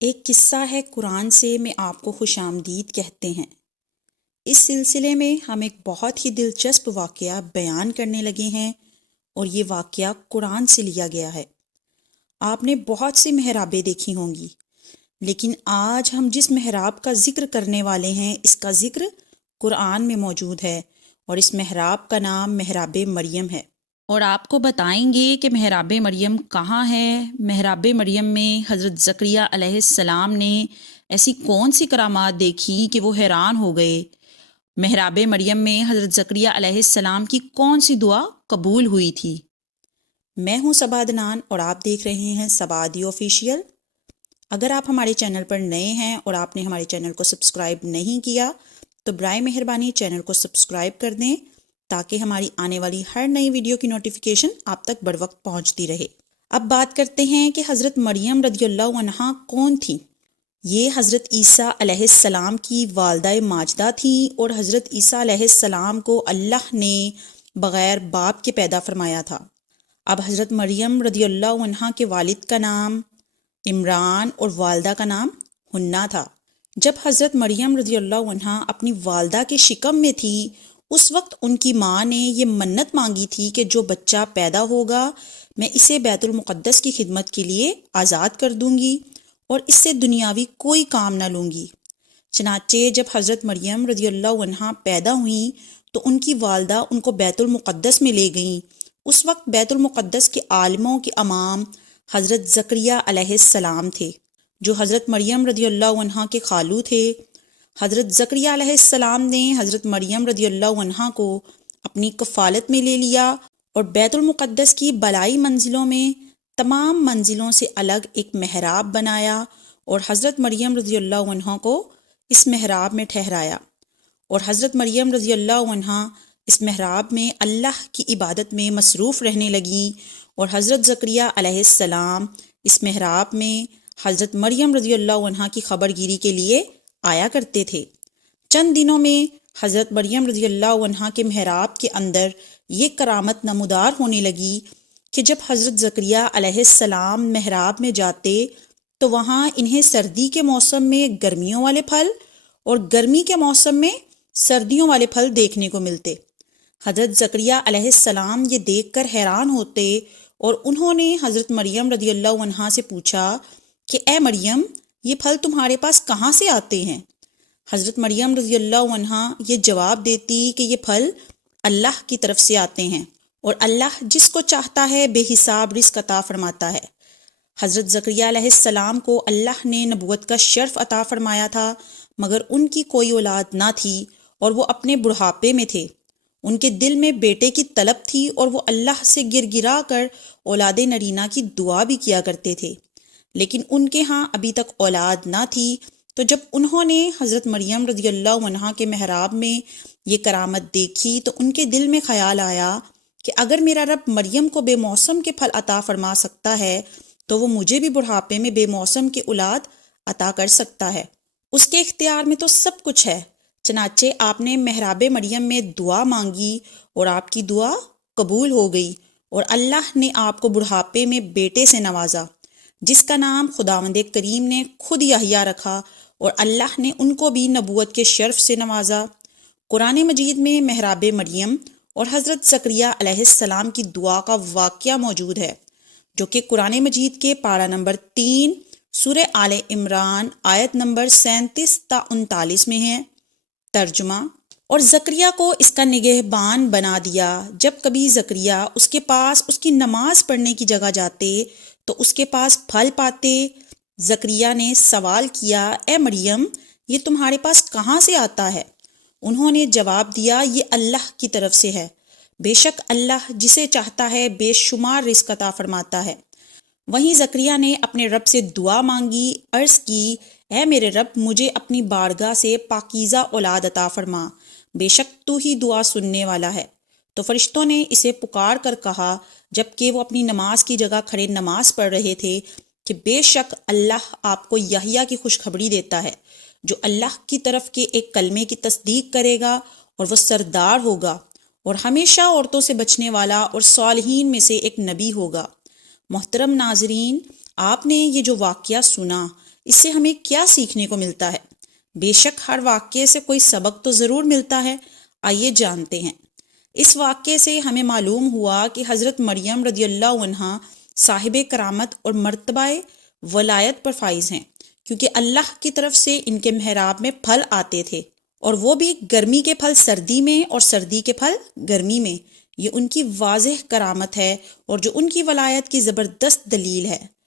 ایک قصہ ہے قرآن سے، میں آپ کو خوش آمدید کہتے ہیں۔ اس سلسلے میں ہم ایک بہت ہی دلچسپ واقعہ بیان کرنے لگے ہیں، اور یہ واقعہ قرآن سے لیا گیا ہے۔ آپ نے بہت سی محرابیں دیکھی ہوں گی، لیکن آج ہم جس محراب کا ذکر کرنے والے ہیں، اس کا ذکر قرآن میں موجود ہے، اور اس محراب کا نام محراب مریم ہے۔ اور آپ کو بتائیں گے کہ محراب مریم کہاں ہے۔ محراب مریم میں حضرت زکریا علیہ السلام نے ایسی کون سی کرامات دیکھی کہ وہ حیران ہو گئے۔ محراب مریم میں حضرت زکریا علیہ السلام کی کون سی دعا قبول ہوئی تھی۔ میں ہوں صبا عدنان اور آپ دیکھ رہے ہیں صبا عدی آفیشیل۔ اگر آپ ہمارے چینل پر نئے ہیں اور آپ نے ہمارے چینل کو سبسکرائب نہیں کیا تو برائے مہربانی چینل کو سبسکرائب کر دیں، تاکہ ہماری آنے والی ہر نئی ویڈیو کی نوٹیفیکیشن آپ تک بر وقت پہنچتی رہے۔ اب بات کرتے ہیں کہ حضرت مریم رضی اللہ عنہا کون تھیں۔ یہ حضرت عیسیٰ علیہ السلام کی والدہ ماجدہ تھیں، اور حضرت عیسیٰ علیہ السلام کو اللہ نے بغیر باپ کے پیدا فرمایا تھا۔ اب حضرت مریم رضی اللہ عنہا کے والد کا نام عمران اور والدہ کا نام حنا تھا۔ جب حضرت مریم رضی اللہ عنہا اپنی والدہ کے شکم میں تھی، اس وقت ان کی ماں نے یہ منت مانگی تھی کہ جو بچہ پیدا ہوگا میں اسے بیت المقدس کی خدمت کے لیے آزاد کر دوں گی، اور اس سے دنیاوی کوئی کام نہ لوں گی۔ چنانچہ جب حضرت مریم رضی اللہ عنہا پیدا ہوئیں تو ان کی والدہ ان کو بیت المقدس میں لے گئیں۔ اس وقت بیت المقدس کے عالموں کے امام حضرت زکریا علیہ السلام تھے، جو حضرت مریم رضی اللہ عنہا کے خالو تھے۔ حضرت زکریا علیہ السلام نے حضرت مریم رضی اللہ عنہا کو اپنی کفالت میں لے لیا، اور بیت المقدس کی بالائی منزلوں میں تمام منزلوں سے الگ ایک محراب بنایا، اور حضرت مریم رضی اللہ عنہا کو اس محراب میں ٹھہرایا، اور حضرت مریم رضی اللہ عنہا اس محراب میں اللہ کی عبادت میں مصروف رہنے لگیں، اور حضرت زکریا علیہ السلام اس محراب میں حضرت مریم رضی اللہ عنہا کی خبر گیری کے لیے آیا کرتے تھے۔ چند دنوں میں حضرت مریم رضی اللہ عنہا کے محراب کے اندر یہ کرامت نمودار ہونے لگی کہ جب حضرت زکریا علیہ السلام محراب میں جاتے تو وہاں انہیں سردی کے موسم میں گرمیوں والے پھل اور گرمی کے موسم میں سردیوں والے پھل دیکھنے کو ملتے۔ حضرت زکریا علیہ السلام یہ دیکھ کر حیران ہوتے، اور انہوں نے حضرت مریم رضی اللہ عنہا سے پوچھا کہ اے مریم، یہ پھل تمہارے پاس کہاں سے آتے ہیں؟ حضرت مریم رضی اللہ عنہا یہ جواب دیتی کہ یہ پھل اللہ کی طرف سے آتے ہیں، اور اللہ جس کو چاہتا ہے بے حساب رزق عطا فرماتا ہے۔ حضرت زکریا علیہ السلام کو اللہ نے نبوت کا شرف عطا فرمایا تھا، مگر ان کی کوئی اولاد نہ تھی، اور وہ اپنے بڑھاپے میں تھے۔ ان کے دل میں بیٹے کی طلب تھی، اور وہ اللہ سے گر گرا کر اولاد نرینہ کی دعا بھی کیا کرتے تھے، لیکن ان کے ہاں ابھی تک اولاد نہ تھی۔ تو جب انہوں نے حضرت مریم رضی اللہ عنہا کے محراب میں یہ کرامت دیکھی تو ان کے دل میں خیال آیا کہ اگر میرا رب مریم کو بے موسم کے پھل عطا فرما سکتا ہے تو وہ مجھے بھی بڑھاپے میں بے موسم کے اولاد عطا کر سکتا ہے۔ اس کے اختیار میں تو سب کچھ ہے۔ چنانچہ آپ نے محراب مریم میں دعا مانگی، اور آپ کی دعا قبول ہو گئی، اور اللہ نے آپ کو بڑھاپے میں بیٹے سے نوازا، جس کا نام خداوند کریم نے خود یحییٰ رکھا، اور اللہ نے ان کو بھی نبوت کے شرف سے نوازا۔ قرآن مجید میں محراب مریم اور حضرت زکریا علیہ السلام کی دعا کا واقعہ موجود ہے، جو کہ قرآن مجید کے پارہ نمبر 3 سورہ آل عمران آیت نمبر 37 تا 39 میں ہے۔ ترجمہ: اور زکریا کو اس کا نگہبان بنا دیا۔ جب کبھی زکریا اس کے پاس اس کی نماز پڑھنے کی جگہ جاتے تو اس کے پاس پھل پاتے۔ زکریا نے سوال کیا، اے مریم، یہ تمہارے پاس کہاں سے آتا ہے؟ انہوں نے جواب دیا، یہ اللہ کی طرف سے ہے، بے شک اللہ جسے چاہتا ہے بے شمار رزق عطا فرماتا ہے۔ وہیں زکریا نے اپنے رب سے دعا مانگی، عرض کی، اے میرے رب، مجھے اپنی بارگاہ سے پاکیزہ اولاد عطا فرما، بے شک تو ہی دعا سننے والا ہے۔ تو فرشتوں نے اسے پکار کر کہا جبکہ وہ اپنی نماز کی جگہ کھڑے نماز پڑھ رہے تھے کہ بے شک اللہ آپ کو یحییٰ کی خوشخبری دیتا ہے، جو اللہ کی طرف کے ایک کلمے کی تصدیق کرے گا، اور وہ سردار ہوگا، اور ہمیشہ عورتوں سے بچنے والا، اور صالحین میں سے ایک نبی ہوگا۔ محترم ناظرین، آپ نے یہ جو واقعہ سنا، اس سے ہمیں کیا سیکھنے کو ملتا ہے؟ بے شک ہر واقعے سے کوئی سبق تو ضرور ملتا ہے، آئیے جانتے ہیں۔ اس واقعے سے ہمیں معلوم ہوا کہ حضرت مریم رضی اللہ عنہا صاحب کرامت اور مرتبہ ولایت پر فائز ہیں، کیونکہ اللہ کی طرف سے ان کے محراب میں پھل آتے تھے، اور وہ بھی گرمی کے پھل سردی میں اور سردی کے پھل گرمی میں۔ یہ ان کی واضح کرامت ہے اور جو ان کی ولایت کی زبردست دلیل ہے۔